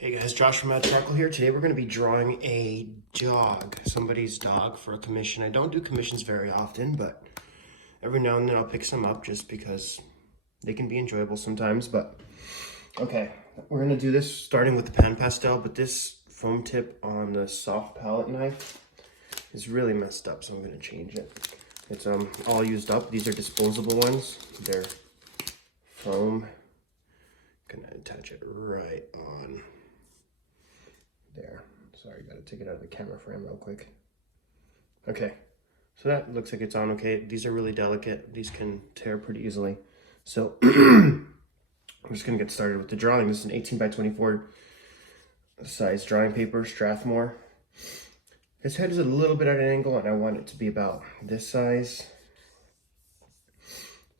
Hey guys, Josh from Mad Charcoal here. Today we're going to be drawing a dog, somebody's dog for a commission. I don't do commissions very often, but every now and then I'll pick some up just because they can be enjoyable sometimes. But okay, we're going to do this starting with the pan pastel, but this foam tip on the soft palette knife is really messed up, so I'm going to change it. It's all used up. These are disposable ones. They're foam. I'm going to attach it right on there. Sorry, gotta take it out of the camera frame real quick. Okay, so that looks like it's on okay. These are really delicate. These can tear pretty easily. So I'm just gonna get started with the drawing. This is an 18 by 24 size drawing paper, Strathmore. His head is a little bit at an angle and I want it to be about this size.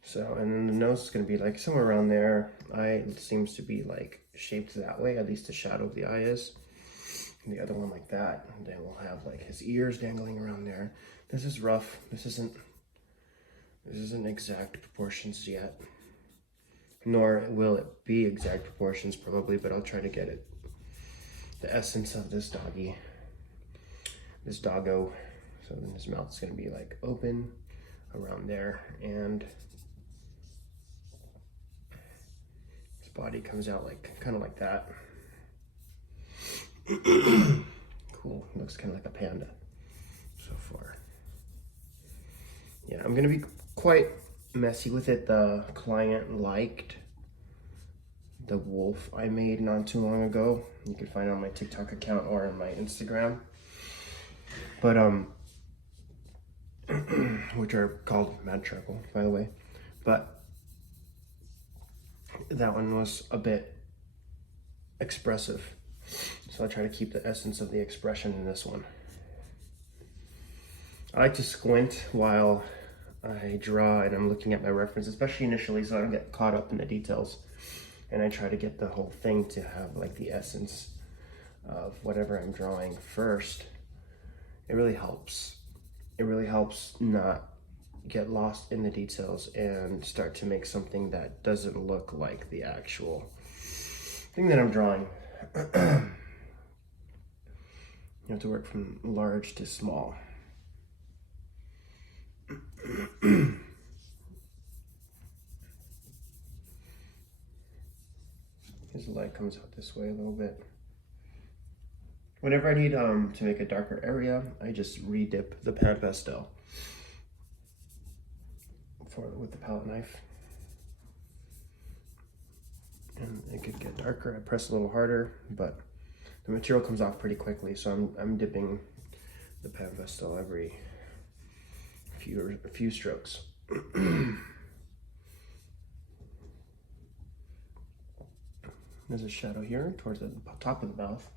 So, and then the nose is gonna be like somewhere around there. Eye seems to be like shaped that way, at least the shadow of the eye is. And the other one like that, and then we'll have like his ears dangling around there. This is rough. This isn't exact proportions yet, nor will it be exact proportions probably, but I'll try to get it, the essence of this doggy, this doggo. So then his mouth is going to be like open around there, and his body comes out like kind of like that. Cool, looks kind of like a panda so far. Yeah, I'm gonna be quite messy with it. The client liked the wolf I made not too long ago. You can find it on my TikTok account or on my Instagram. But which are called Mad Charcoal, by the way. But that one was a bit expressive. So I'll try to keep the essence of the expression in this one. I like to squint while I draw and I'm looking at my reference, especially initially, so I don't get caught up in the details. And I try to get the whole thing to have like the essence of whatever I'm drawing first. It really helps. It really helps not get lost in the details and start to make something that doesn't look like the actual thing that I'm drawing. You have to work from large to small. His light comes out this way a little bit. Whenever I need to make a darker area, I just re-dip the pan pastel with the palette knife. And it could get darker. I press a little harder, but the material comes off pretty quickly, so I'm dipping the pan pastel every few strokes. There's a shadow here towards the top of the mouth,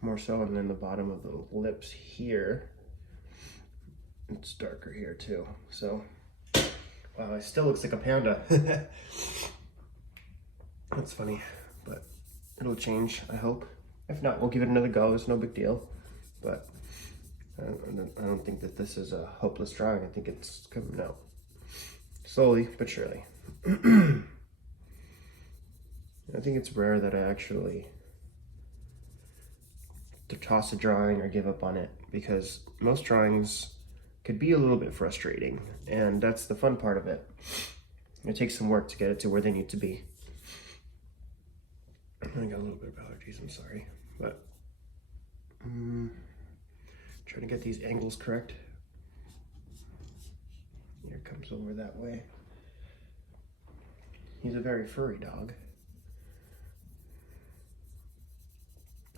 more so, and then the bottom of the lips here. It's darker here too. So, wow, it still looks like a panda. That's funny, but it'll change, I hope. If not, we'll give it another go. It's no big deal. But I don't think that this is a hopeless drawing. I think it's coming out slowly but surely. I think it's rare that I actually toss a drawing or give up on it, because most drawings could be a little bit frustrating, and that's the fun part of it. It takes some work to get it to where they need to be. I got a little bit of allergies, I'm sorry, but trying to get these angles correct. Here it comes over that way. He's a very furry dog.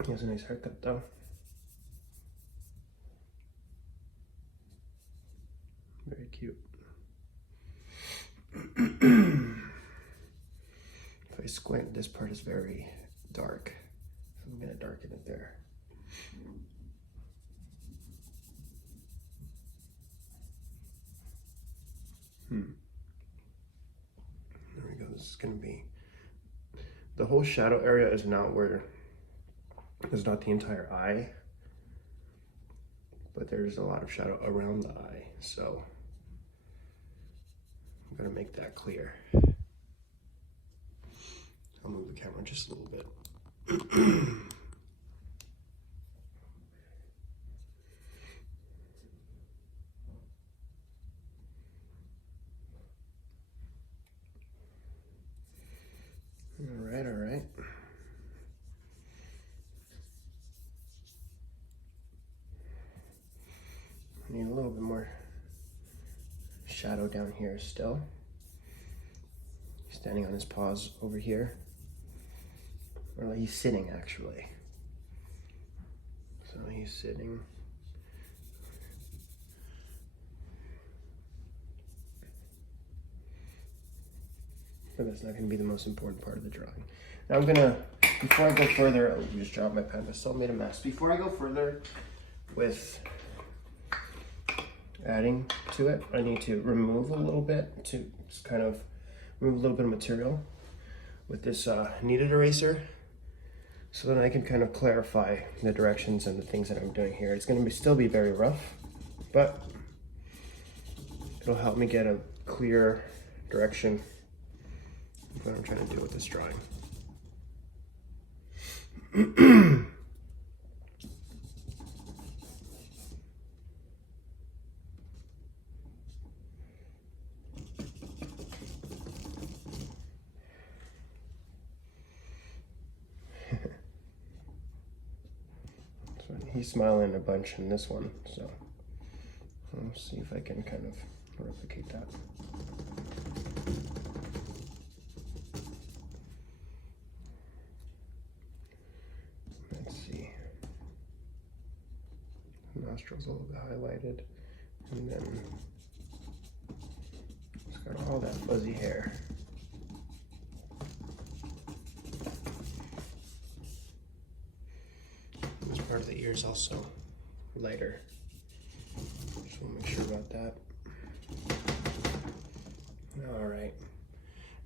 He has a nice haircut though. Very cute. If I squint, this part is very dark, so I'm gonna darken it there. There we go. This is gonna be, the whole shadow area is not the entire eye, but there's a lot of shadow around the eye, so I'm gonna make that clear. I'll move the camera just a little bit. shadow down here still. He's standing on his paws over here. Or like he's sitting actually. So he's sitting. But that's not going to be the most important part of the drawing. Now I'm gonna, before I go further, oh, just dropped my pen, I still made a mess. Before I go further with adding to it, I need to remove a little bit, to just kind of remove a little bit of material with this kneaded eraser, so that I can kind of clarify the directions and the things that I'm doing here. It's going to still be very rough, but it'll help me get a clear direction of what I'm trying to do with this drawing. So he's smiling a bunch in this one, so I'll see if I can kind of replicate that. Let's see. Nostrils a little bit highlighted, and then it's got all that fuzzy hair. This part of the ear is also lighter. Just want to make sure about that. All right.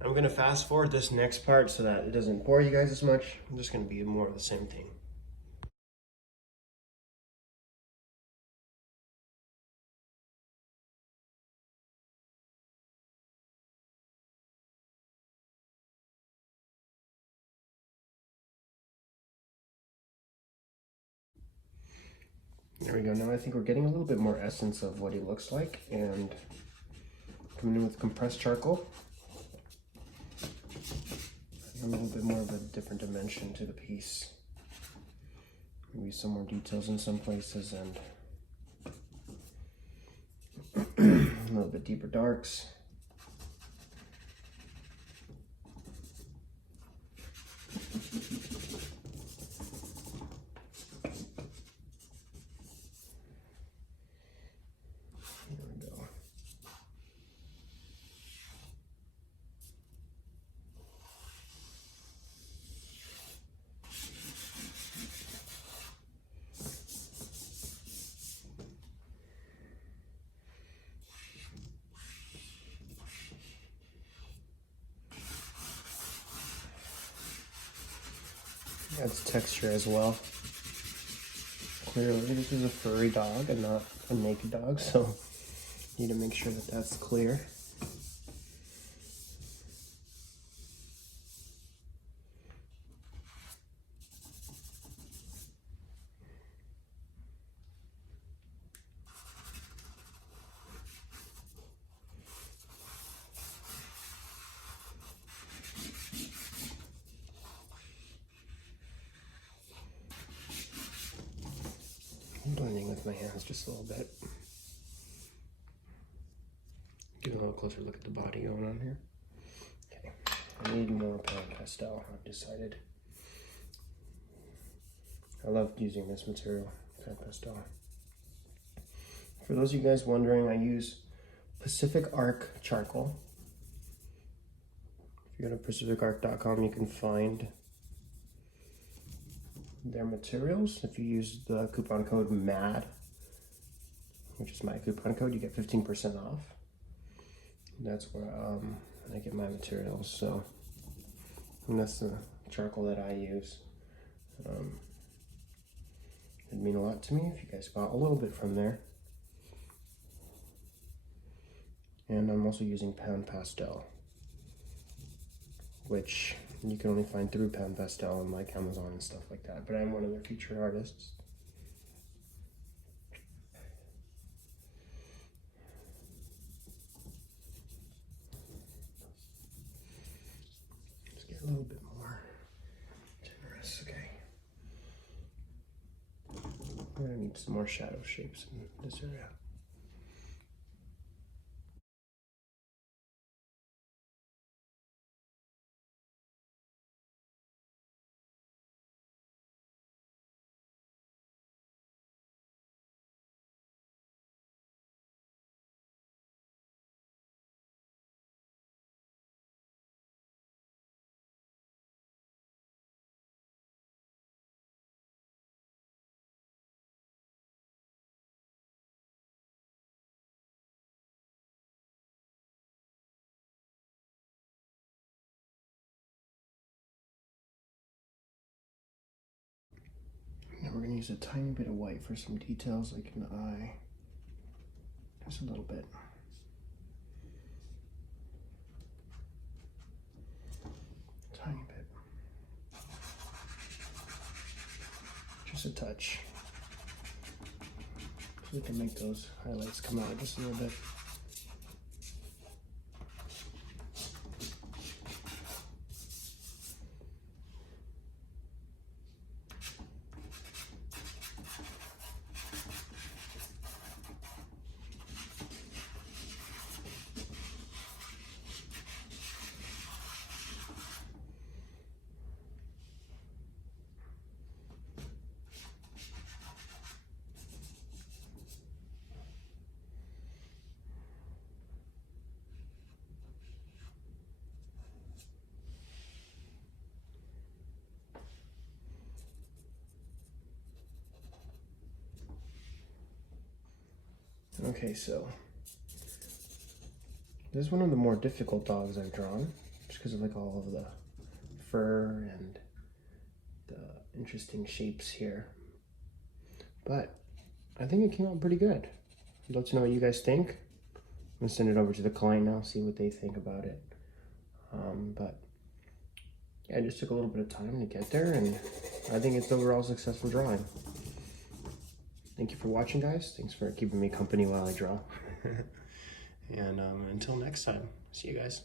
I'm going to fast forward this next part so that it doesn't bore you guys as much. I'm just going to be more of the same thing. There we go. Now I think we're getting a little bit more essence of what he looks like, and coming in with compressed charcoal. A little bit more of a different dimension to the piece. Maybe some more details in some places, and a little bit deeper darks. Adds texture as well. Clearly, this is a furry dog and not a naked dog, so need to make sure that that's clear. I'm blending with my hands just a little bit. Get a little closer look at the body going on here. Okay, I need more pan pastel, I've decided. I love using this material, pan pastel. For those of you guys wondering, I use Pacific Arc charcoal. If you go to pacificarc.com, you can find their materials. If you use the coupon code MAD, which is my coupon code, you get 15% off. That's where I get my materials. So, and that's the charcoal that I use. It'd mean a lot to me if you guys bought a little bit from there. And I'm also using Pan Pastel, which you can only find through Pan Pastel on like Amazon and stuff like that. But I'm one of their featured artists. Let's get a little bit more generous, okay. We're gonna need some more shadow shapes in this area. use a tiny bit of white for some details like an eye. Just a little bit. Tiny bit. Just a touch. So we can make those highlights come out just a little bit. Okay, so this is one of the more difficult dogs I've drawn, just because of like all of the fur and the interesting shapes here. But I think it came out pretty good. I'd love to know what you guys think. I'm gonna send it over to the client now, see what they think about it. But yeah, it just took a little bit of time to get there, and I think it's overall a successful drawing. Thank you for watching, guys. Thanks for keeping me company while I draw. And until next time, see you guys.